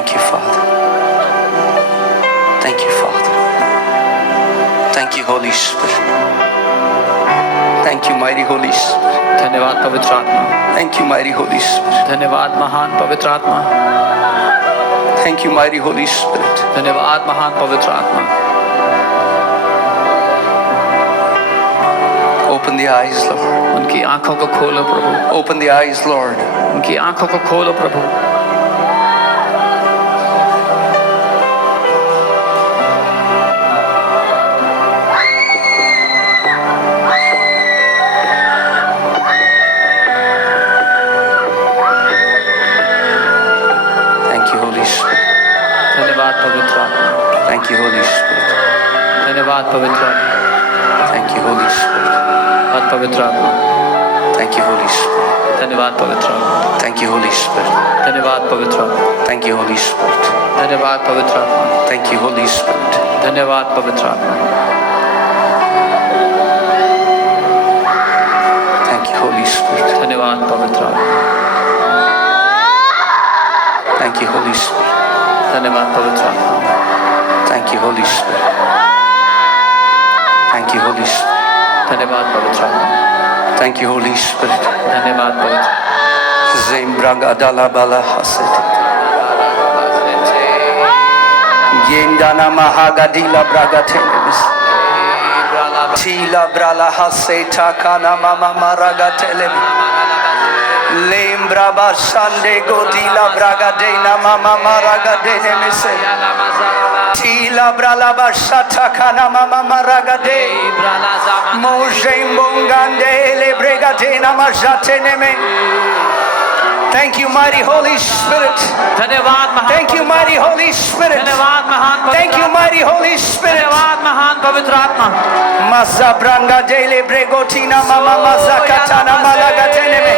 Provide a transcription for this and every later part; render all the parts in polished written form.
Thank you, Father. Thank you, Father. Thank you, Holy Spirit. Thank you, mighty Holy Spirit. धन्यवाद पवित्र आत्मा. Thank you, mighty Holy Spirit. धन्यवाद महान पवित्र आत्मा. Thank you, mighty Holy Spirit. धन्यवाद महान पवित्र आत्मा. Open the eyes, Lord. उनकी आंखों को खोलो प्रभु. Open the eyes, Lord. उनकी आंखों को खोलो प्रभु. धन्यवाद पवित्र आत्मा. Thank you, Holy Spirit. धन्यवाद पवित्र आत्मा. Thank you, Holy Spirit. धन्यवाद पवित्र आत्मा. Thank you, Holy Spirit. धन्यवाद पवित्र आत्मा. Thank you, Holy Spirit. धन्यवाद पवित्र आत्मा. Thank you, Holy Spirit. धन्यवाद पवित्र आत्मा. Thank you, Holy Spirit. धन्यवाद पवित्र आत्मा. Thank you, Holy Spirit. धन्यवाद पवित्र आत्मा. Thank you, Holy Spirit. धन्यवाद पवित्र आत्मा. Thank you, Holy Spirit. Thank you, Holy Spirit. धन्यवाद पवित्र आत्मा. Thank you, Holy Spirit. धन्यवाद पवित्र. Zembraga dala bala haset. Yendana mahagadila braga televis. Tila brala haseta kana mama maraga televis. Lembra basande godila braga dena mama maraga dene mise. Tila brala basata kana mama maraga de. Mojembongande le brega dena majate neme. Thank you, mighty Holy Spirit. धन्यवाद महान. Thank you, mighty Holy Spirit. धन्यवाद महान पवित्र. Thank you, mighty Holy Spirit. धन्यवाद महान पवित्र आत्मा. Mazabranga dele bregotina mama mazakatana malagateneme.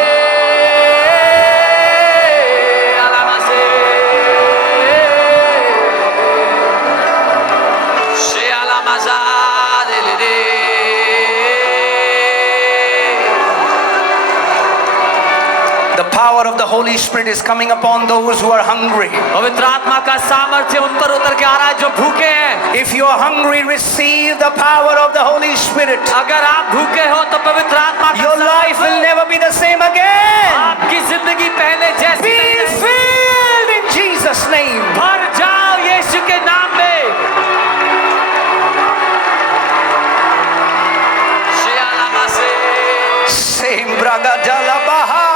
The power of the Holy Spirit is coming upon those who are hungry. पवित्र आत्मा का सामर्थ्य उन पर उतर के आ रहा है जो भूखे हैं. If you are hungry, receive the power of the Holy Spirit. अगर आप भूखे हो तो पवित्र आत्मा का Your life will never be the same again. आपकी जिंदगी पहले जैसी Be नहीं रहेगी. filled in Jesus' name. भर जाओ यीशु के नाम में. Sembra gadala baha.